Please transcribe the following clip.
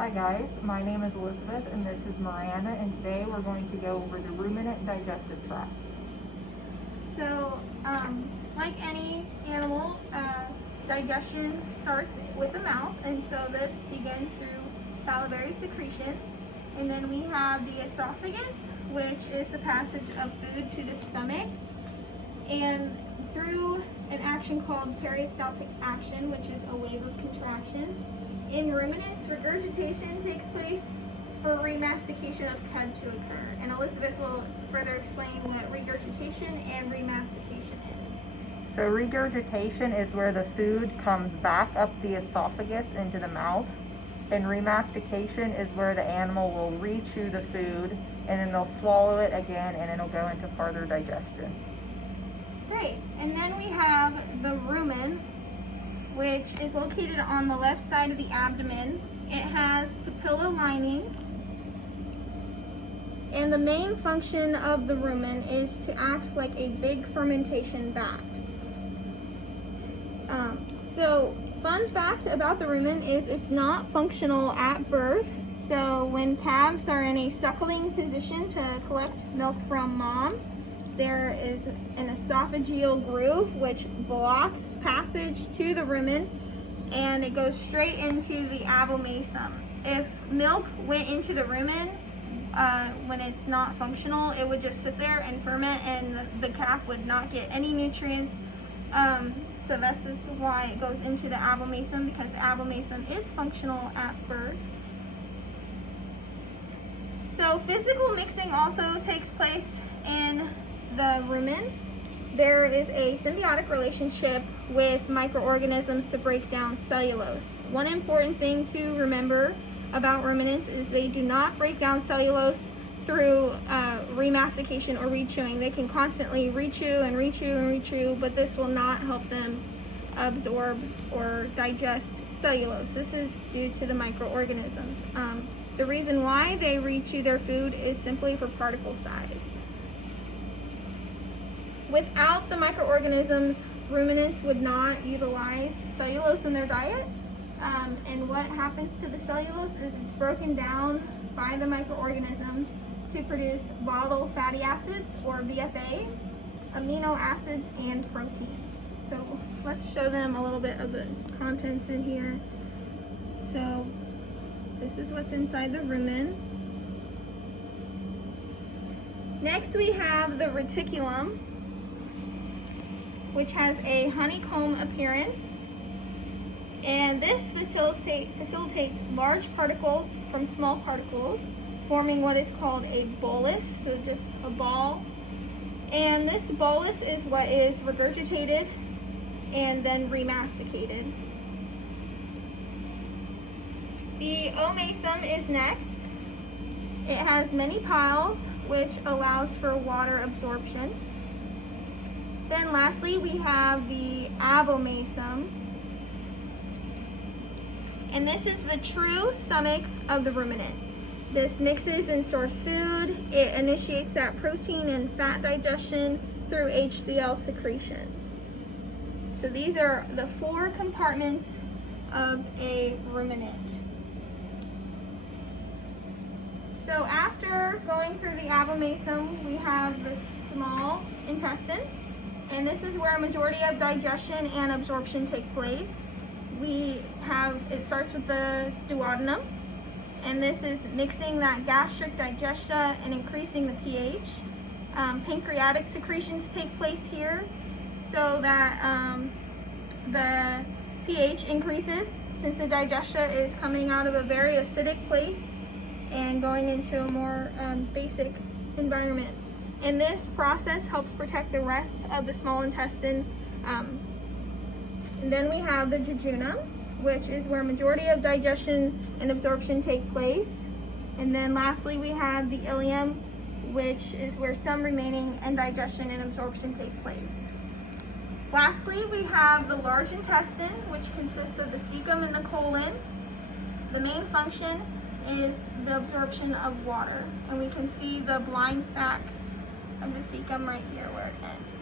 Hi guys, my name is Elizabeth and this is Miranda, and today we're going to go over the ruminant digestive tract. So, like any animal, digestion starts with the mouth, and so this begins through salivary secretions. And then we have the esophagus, which is the passage of food to the stomach, and through an action called peristaltic action, which is a wave of contractions. In ruminants, regurgitation takes place for remastication of cud to occur. And Elizabeth will further explain what regurgitation and remastication is. So regurgitation is where the food comes back up the esophagus into the mouth, and remastication is where the animal will re-chew the food and then they'll swallow it again and it'll go into further digestion. Great. And then we have the rumen, which is located on the left side of the abdomen. It has papilla lining, and the main function of the rumen is to act like a big fermentation vat. So fun fact about the rumen is it's not functional at birth. So when calves are in a suckling position to collect milk from mom, there is an esophageal groove which blocks passage to the rumen, and it goes straight into the abomasum. If milk went into the rumen when it's not functional, it would just sit there and ferment, and the calf would not get any nutrients. So that's just why it goes into the abomasum, because the abomasum is functional at birth. So physical mixing also takes place in the rumen. There is a symbiotic relationship with microorganisms to break down cellulose. One important thing to remember about ruminants is they do not break down cellulose through remastication or rechewing. They can constantly rechew and rechew and rechew, but this will not help them absorb or digest cellulose. This is due to the microorganisms. The reason why they rechew their food is simply for particle size. Without the microorganisms, ruminants would not utilize cellulose in their diet. And what happens to the cellulose is it's broken down by the microorganisms to produce volatile fatty acids, or VFAs, amino acids, and proteins. So let's show them a little bit of the contents in here. So this is what's inside the rumen. Next we have the reticulum, which has a honeycomb appearance, and this facilitates large particles from small particles, forming what is called a bolus, so just a ball. And this bolus is what is regurgitated and then remasticated. The omasum is next. It has many piles, which allows for water absorption. Then lastly, we have the abomasum, and this is the true stomach of the ruminant. This mixes and stores food. It initiates that protein and fat digestion through HCl secretions. So these are the 4 compartments of a ruminant. So after going through the abomasum, we have the small intestine. And this is where a majority of digestion and absorption take place. It starts with the duodenum, and this is mixing that gastric digestion and increasing the pH. Pancreatic secretions take place here so that the pH increases, since the digestion is coming out of a very acidic place and going into a more basic environment. And this process helps protect the rest of the small intestine. And then we have the jejunum, which is where majority of digestion and absorption take place. And then lastly, we have the ileum, which is where some remaining digestion and absorption take place. Lastly, we have the large intestine, which consists of the cecum and the colon. The main function is the absorption of water, and we can see the blind sac of the cecum right here where it ends.